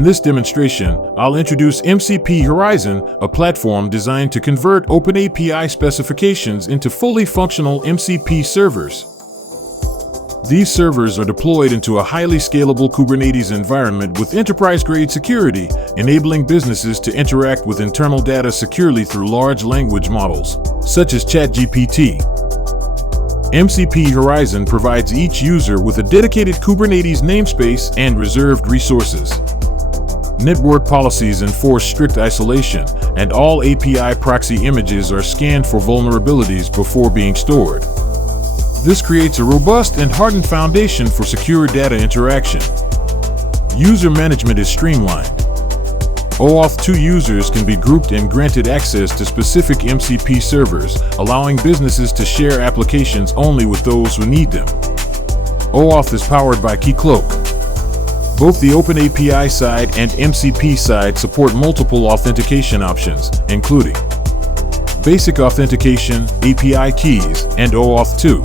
In this demonstration, I'll introduce MCP Horizon, a platform designed to convert OpenAPI specifications into fully functional MCP servers. These servers are deployed into a highly scalable Kubernetes environment with enterprise-grade security, enabling businesses to interact with internal data securely through large language models, such as ChatGPT. MCP Horizon provides each user with a dedicated Kubernetes namespace and reserved resources. Network policies enforce strict isolation, and all API proxy images are scanned for vulnerabilities before being stored. This creates a robust and hardened foundation for secure data interaction. User management is streamlined. OAuth 2 users can be grouped and granted access to specific MCP servers, allowing businesses to share applications only with those who need them. OAuth is powered by Keycloak. Both the OpenAPI side and MCP side support multiple authentication options, including basic authentication, API keys, and OAuth 2.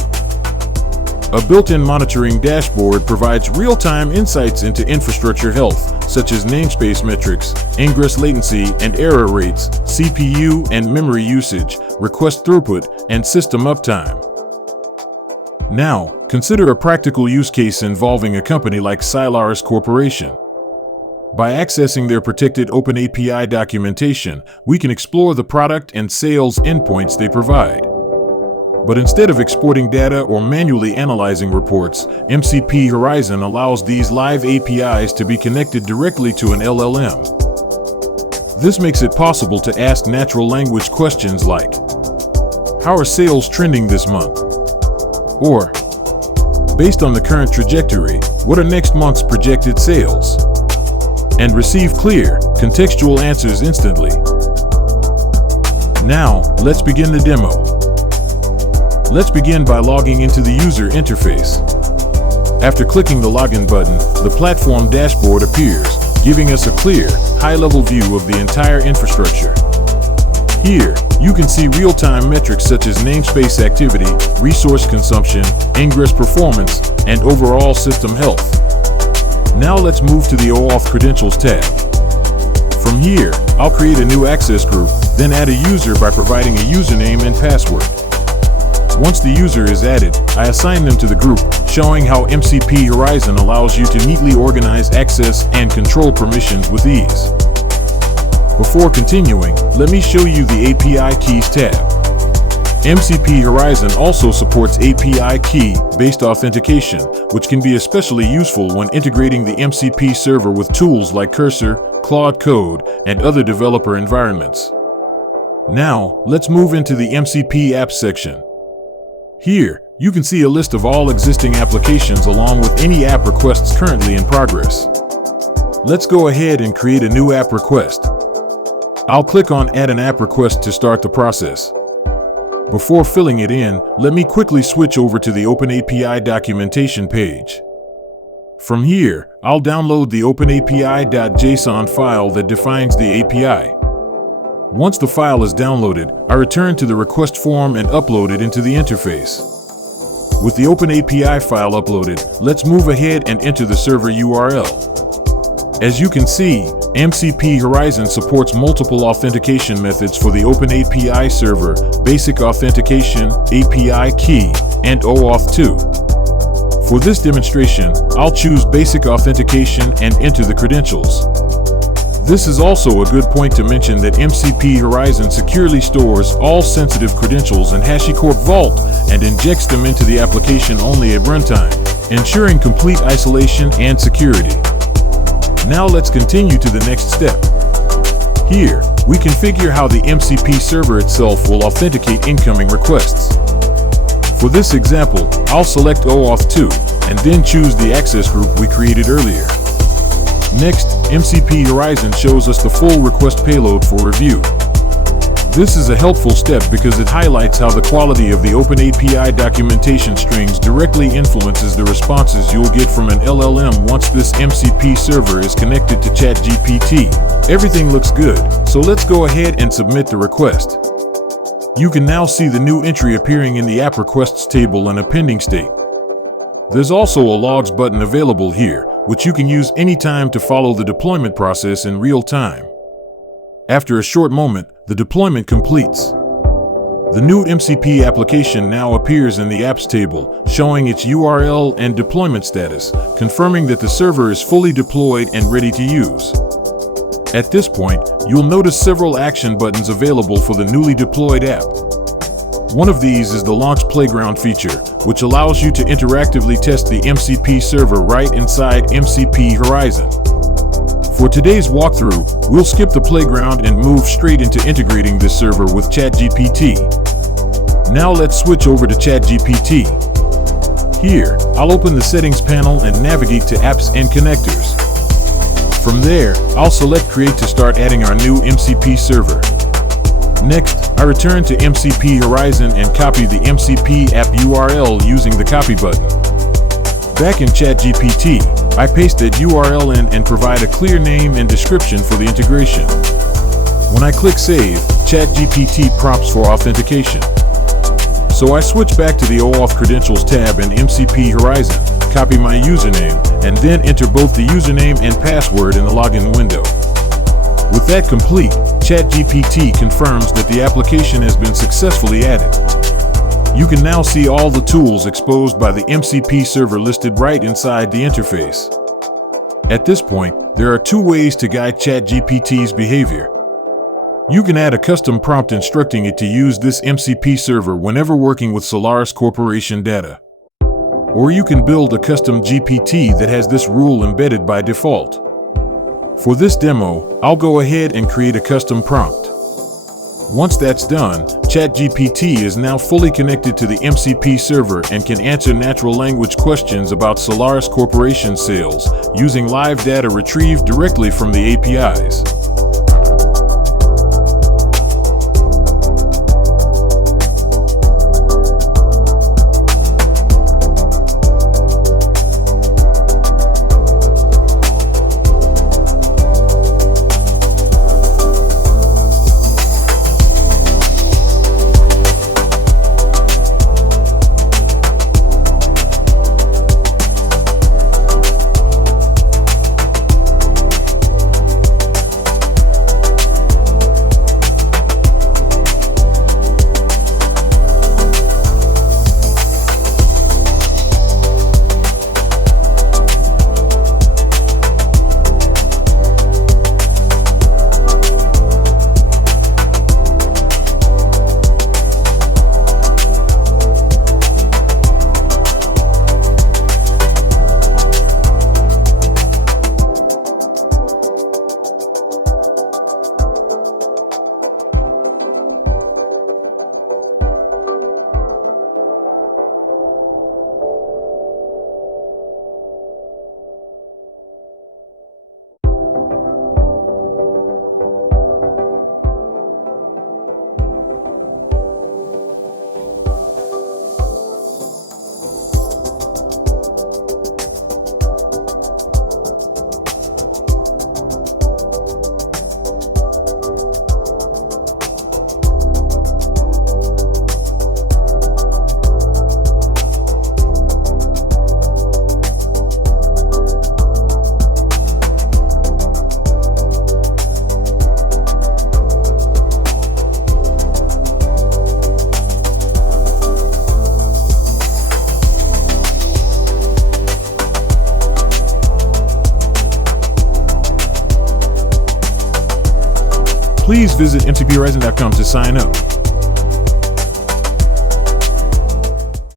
A built-in monitoring dashboard provides real-time insights into infrastructure health, such as namespace metrics, ingress latency and error rates, CPU and memory usage, request throughput, and system uptime. Now, consider a practical use case involving a company like Silaris Corporation. By accessing their protected OpenAPI documentation, we can explore the product and sales endpoints they provide. But instead of exporting data or manually analyzing reports, MCP Horizon allows these live APIs to be connected directly to an LLM. This makes it possible to ask natural language questions like, "How are sales trending this month?" Or, "Based on the current trajectory, what are next month's projected sales?" And receive clear, contextual answers instantly. Now, let's begin the demo. Let's begin by logging into the user interface. After clicking the login button, the platform dashboard appears, giving us a clear, high-level view of the entire infrastructure. Here, you can see real-time metrics such as namespace activity, resource consumption, ingress performance, and overall system health. Now let's move to the OAuth Credentials tab. From here, I'll create a new access group, then add a user by providing a username and password. Once the user is added, I assign them to the group, showing how MCP Horizon allows you to neatly organize access and control permissions with ease. Before continuing, let me show you the API Keys tab. MCP Horizon also supports API key-based authentication, which can be especially useful when integrating the MCP server with tools like Cursor, Claude Code, and other developer environments. Now, let's move into the MCP Apps section. Here, you can see a list of all existing applications along with any app requests currently in progress. Let's go ahead and create a new app request. I'll click on Add an App Request to start the process. Before filling it in, let me quickly switch over to the OpenAPI documentation page. From here, I'll download the OpenAPI.json file that defines the API. Once the file is downloaded, I return to the request form and upload it into the interface. With the OpenAPI file uploaded, let's move ahead and enter the server URL. As you can see, MCP Horizon supports multiple authentication methods for the OpenAPI server, basic authentication, API key, and OAuth 2. For this demonstration, I'll choose basic authentication and enter the credentials. This is also a good point to mention that MCP Horizon securely stores all sensitive credentials in HashiCorp Vault and injects them into the application only at runtime, ensuring complete isolation and security. Now let's continue to the next step. Here, we configure how the MCP server itself will authenticate incoming requests. For this example, I'll select OAuth 2 and then choose the access group we created earlier. Next, MCP Horizon shows us the full request payload for review. This is a helpful step because it highlights how the quality of the OpenAPI documentation strings directly influences the responses you'll get from an LLM once this MCP server is connected to ChatGPT. Everything looks good, so let's go ahead and submit the request. You can now see the new entry appearing in the App Requests table in a pending state. There's also a logs button available here, which you can use anytime to follow the deployment process in real time. After a short moment, the deployment completes. The new MCP application now appears in the apps table, showing its URL and deployment status, confirming that the server is fully deployed and ready to use. At this point, you'll notice several action buttons available for the newly deployed app. One of these is the Launch Playground feature, which allows you to interactively test the MCP server right inside MCP Horizon. For today's walkthrough, we'll skip the playground and move straight into integrating this server with ChatGPT. Now let's switch over to ChatGPT. Here, I'll open the Settings panel and navigate to Apps and Connectors. From there, I'll select Create to start adding our new MCP server. Next, I return to MCP Horizon and copy the MCP app URL using the copy button. Back in ChatGPT, I paste that URL in and provide a clear name and description for the integration. When I click Save, ChatGPT prompts for authentication. So I switch back to the OAuth Credentials tab in MCP Horizon, copy my username, and then enter both the username and password in the login window. With that complete, ChatGPT confirms that the application has been successfully added. You can now see all the tools exposed by the MCP server listed right inside the interface. At this point, there are two ways to guide ChatGPT's behavior. You can add a custom prompt instructing it to use this MCP server whenever working with Solaris Corporation data. Or you can build a custom GPT that has this rule embedded by default. For this demo, I'll go ahead and create a custom prompt. Once that's done, ChatGPT is now fully connected to the MCP server and can answer natural language questions about Solaris Corporation sales using live data retrieved directly from the APIs. Please visit mcphorizon.com to sign up.